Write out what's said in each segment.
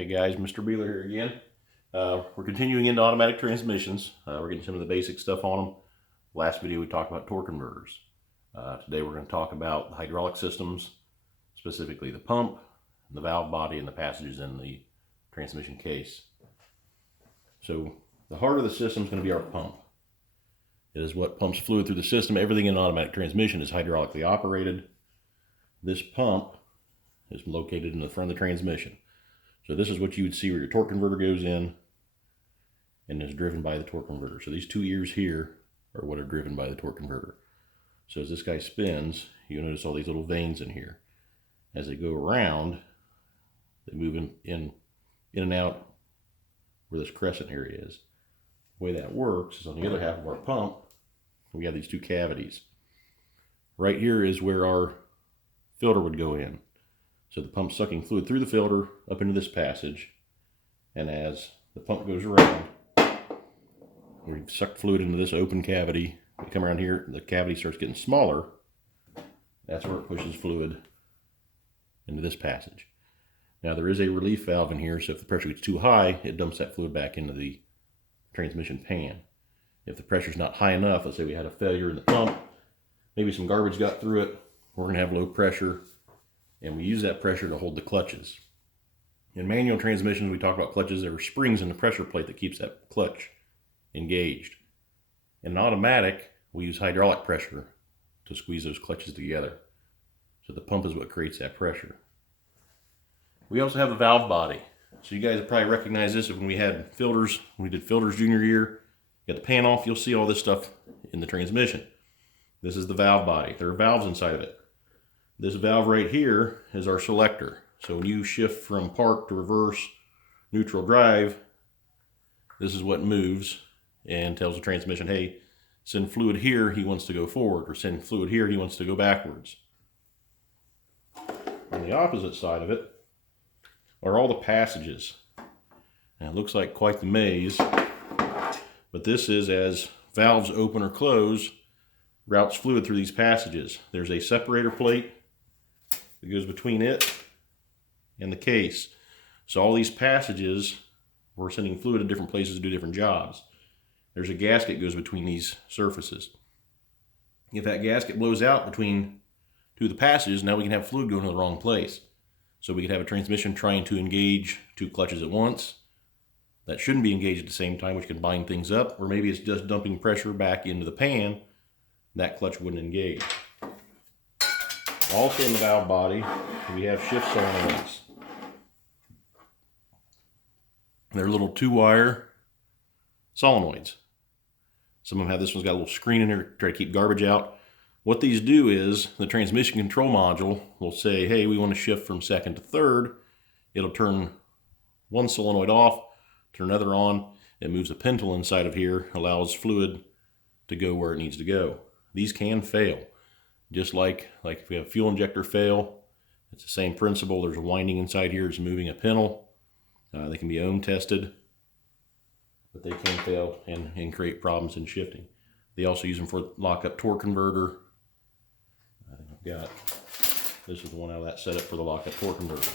Hey guys, Mr. Beeler here again. We're continuing into automatic transmissions. We're getting some of the basic stuff on them. Last video we talked about torque converters. Today we're going to talk about the hydraulic systems, specifically the pump, the valve body, and the passages in the transmission case. So the heart of the system is going to be our pump. It is what pumps fluid through the system. Everything in an automatic transmission is hydraulically operated. This pump is located in the front of the transmission. So this is what you would see where your torque converter goes in and is driven by the torque converter. So these two ears here are what are driven by the torque converter. So as this guy spins, you'll notice all these little vanes in here. As they go around, they move in and out where this crescent area is. The way that works is on the other half of our pump, we have these two cavities. Right here is where our filter would go in. So the pump's sucking fluid through the filter up into this passage, and as the pump goes around, we suck fluid into this open cavity. We come around here, the cavity starts getting smaller. That's where it pushes fluid into this passage. Now there is a relief valve in here, so if the pressure gets too high, it dumps that fluid back into the transmission pan. If the pressure's not high enough, let's say we had a failure in the pump, maybe some garbage got through it, we're going to have low pressure, and we use that pressure to hold the clutches. In manual transmissions, we talk about clutches. There are springs in the pressure plate that keeps that clutch engaged. In an automatic, we use hydraulic pressure to squeeze those clutches together. So the pump is what creates that pressure. We also have a valve body. So you guys have probably recognized this when we had filters. When we did filters junior year. Get the pan off, you'll see all this stuff in the transmission. This is the valve body. There are valves inside of it. This valve right here is our selector. So when you shift from park to reverse, neutral drive, this is what moves and tells the transmission, hey, send fluid here, he wants to go forward, or send fluid here, he wants to go backwards. On the opposite side of it are all the passages. Now it looks like quite the maze, but this is as valves open or close, routes fluid through these passages. There's a separator plate that goes between it and the case. So all these passages, we're sending fluid to different places to do different jobs. There's a gasket that goes between these surfaces. If that gasket blows out between two of the passages, now we can have fluid going to the wrong place. So we could have a transmission trying to engage two clutches at once that shouldn't be engaged at the same time, which can bind things up, or maybe it's just dumping pressure back into the pan, that clutch wouldn't engage. Also in the valve body, we have shift solenoids. They're little 2-wire solenoids. Some of them have, this one's got a little screen in there to try to keep garbage out. What these do is, the transmission control module will say, hey, we want to shift from second to third. It'll turn one solenoid off, turn another on. It moves a pintle inside of here, allows fluid to go where it needs to go. These can fail. Just like if we have a fuel injector fail, it's the same principle. There's a winding inside here. It's moving a pintle. They can be ohm tested, but they can fail and create problems in shifting. They also use them for lock-up torque converter. I've got, this is the one out of that setup for the lock-up torque converter.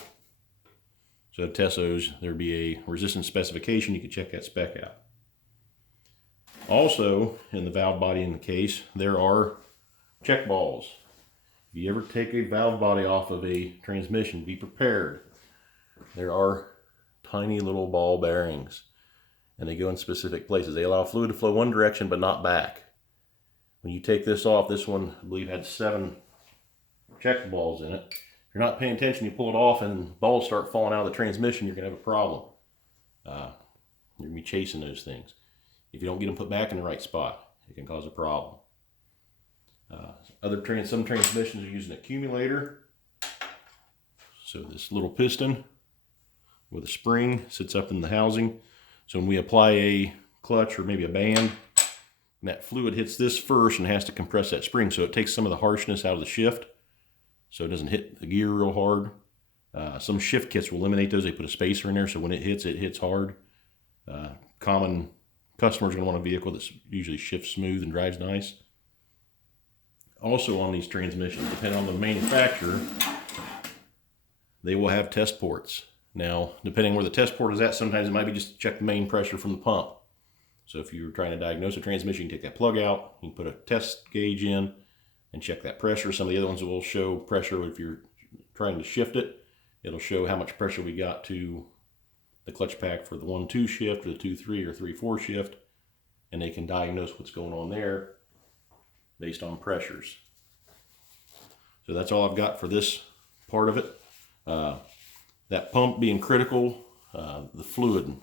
So to test those, there'd be a resistance specification. You can check that spec out. Also, in the valve body in the case, there are check balls. If you ever take a valve body off of a transmission, be prepared. There are tiny little ball bearings, and they go in specific places. They allow fluid to flow one direction, but not back. When you take this off, this one, I believe, had 7 check balls in it. If you're not paying attention, you pull it off and balls start falling out of the transmission, you're going to have a problem. You're going to be chasing those things. If you don't get them put back in the right spot, it can cause a problem. Some transmissions are using an accumulator. So this little piston with a spring sits up in the housing. So when we apply a clutch or maybe a band, that fluid hits this first and has to compress that spring. So it takes some of the harshness out of the shift, so it doesn't hit the gear real hard. Some shift kits will eliminate those. They put a spacer in there, so when it hits hard. Common customers are going to want a vehicle that usually shifts smooth and drives nice. Also on these transmissions, depending on the manufacturer, they will have test ports. Now, depending where the test port is at, sometimes it might be just to check the main pressure from the pump. So if you're trying to diagnose a transmission, you can take that plug out, you can put a test gauge in and check that pressure. Some of the other ones will show pressure. If you're trying to shift it, it'll show how much pressure we got to the clutch pack for the 1-2 shift or the 2-3 or 3-4 shift, and they can diagnose what's going on there based on pressures. So that's all I've got for this part of it. That pump being critical, the fluid.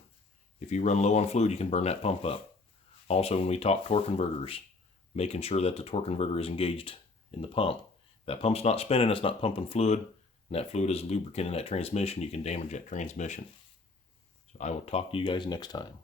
If you run low on fluid, you can burn that pump up. Also, when we talk torque converters, making sure that the torque converter is engaged in the pump. If that pump's not spinning, it's not pumping fluid, and that fluid is lubricant in that transmission, you can damage that transmission. So I will talk to you guys next time.